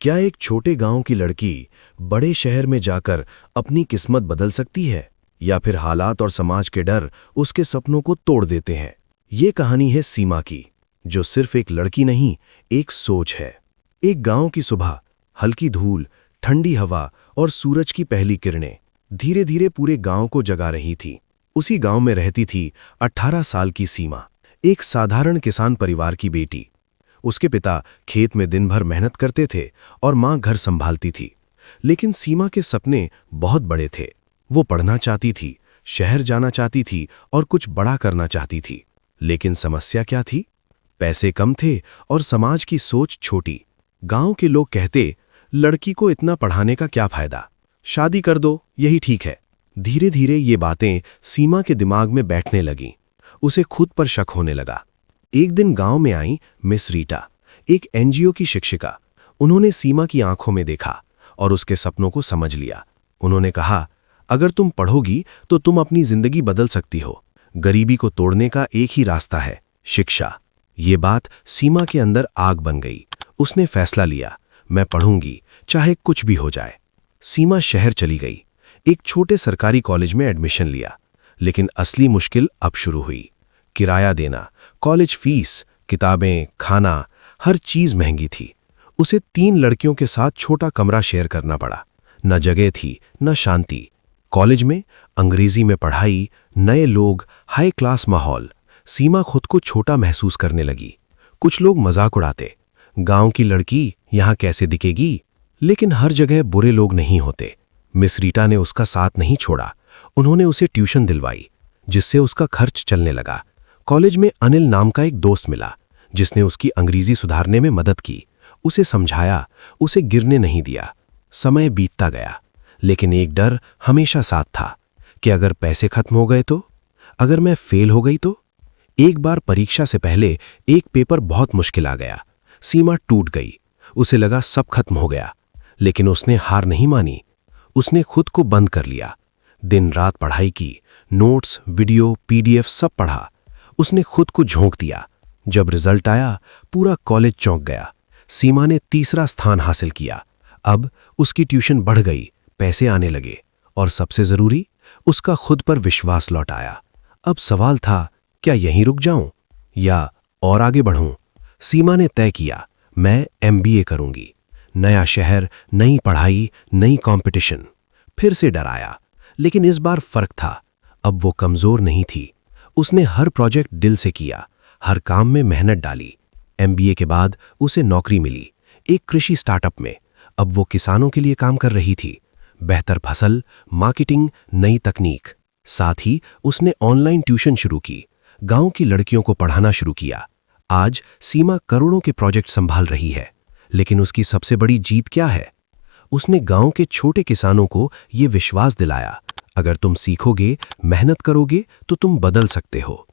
क्या एक छोटे गांव की लड़की बड़े शहर में जाकर अपनी किस्मत बदल सकती है, या फिर हालात और समाज के डर उसके सपनों को तोड़ देते हैं? ये कहानी है सीमा की, जो सिर्फ एक लड़की नहीं, एक सोच है। एक गांव की सुबह, हल्की धूल, ठंडी हवा और सूरज की पहली किरणें धीरे धीरे पूरे गांव को जगा रही थी। उसी गांव में रहती थी 18 साल की सीमा, एक साधारण किसान परिवार की बेटी। उसके पिता खेत में दिन भर मेहनत करते थे और मां घर संभालती थी। लेकिन सीमा के सपने बहुत बड़े थे। वो पढ़ना चाहती थी, शहर जाना चाहती थी और कुछ बड़ा करना चाहती थी। लेकिन समस्या क्या थी? पैसे कम थे और समाज की सोच छोटी। गांव के लोग कहते, लड़की को इतना पढ़ाने का क्या फायदा, शादी कर दो, यही ठीक है। धीरे धीरे ये बातें सीमा के दिमाग में बैठने लगीं। उसे खुद पर शक होने लगा। एक दिन गांव में आई मिस रीटा, एक एनजीओ की शिक्षिका। उन्होंने सीमा की आंखों में देखा और उसके सपनों को समझ लिया। उन्होंने कहा, अगर तुम पढ़ोगी तो तुम अपनी जिंदगी बदल सकती हो। गरीबी को तोड़ने का एक ही रास्ता है, शिक्षा। ये बात सीमा के अंदर आग बन गई। उसने फैसला लिया, मैं पढ़ूंगी, चाहे कुछ भी हो जाए। सीमा शहर चली गई, एक छोटे सरकारी कॉलेज में एडमिशन लिया। लेकिन असली मुश्किल अब शुरू हुई। किराया देना, कॉलेज फीस, किताबें, खाना, हर चीज महंगी थी। उसे 3 लड़कियों के साथ छोटा कमरा शेयर करना पड़ा। न जगह थी, न शांति। कॉलेज में अंग्रेजी में पढ़ाई, नए लोग, हाई क्लास माहौल। सीमा खुद को छोटा महसूस करने लगी। कुछ लोग मजाक उड़ाते, गांव की लड़की यहां कैसे दिखेगी। लेकिन हर जगह बुरे लोग नहीं होते। मिस रीटा ने उसका साथ नहीं छोड़ा। उन्होंने उसे ट्यूशन दिलवाई, जिससे उसका खर्च चलने लगा। कॉलेज में अनिल नाम का एक दोस्त मिला, जिसने उसकी अंग्रेजी सुधारने में मदद की। उसे समझाया, उसे गिरने नहीं दिया। समय बीतता गया, लेकिन एक डर हमेशा साथ था कि अगर पैसे खत्म हो गए तो, अगर मैं फेल हो गई तो। एक बार परीक्षा से पहले एक पेपर बहुत मुश्किल आ गया। सीमा टूट गई। उसे लगा सब खत्म हो गया, लेकिन उसने हार नहीं मानी। उसने खुद को बंद कर लिया। दिन रात पढ़ाई की, नोट्स, वीडियो, पीडीएफ सब पढ़ा। उसने खुद को झोंक दिया। जब रिजल्ट आया, पूरा कॉलेज चौंक गया। सीमा ने तीसरा स्थान हासिल किया। अब उसकी ट्यूशन बढ़ गई, पैसे आने लगे और सबसे जरूरी, उसका खुद पर विश्वास लौट आया। अब सवाल था, क्या यहीं रुक जाऊं या और आगे बढ़ूं? सीमा ने तय किया, मैं एमबीए करूंगी। नया शहर, नई पढ़ाई, नई कंपटीशन। फिर से डर आया, लेकिन इस बार फर्क था। अब वो कमजोर नहीं थी। उसने हर प्रोजेक्ट दिल से किया, हर काम में मेहनत डाली। एमबीए के बाद उसे नौकरी मिली, एक कृषि स्टार्टअप में। अब वो किसानों के लिए काम कर रही थी। बेहतर फसल, मार्केटिंग, नई तकनीक। साथ ही उसने ऑनलाइन ट्यूशन शुरू की, गांव की लड़कियों को पढ़ाना शुरू किया। आज सीमा करोड़ों के प्रोजेक्ट संभाल रही है। लेकिन उसकी सबसे बड़ी जीत क्या है? उसने गांव के छोटे किसानों को ये विश्वास दिलाया, अगर तुम सीखोगे, मेहनत करोगे तो तुम बदल सकते हो।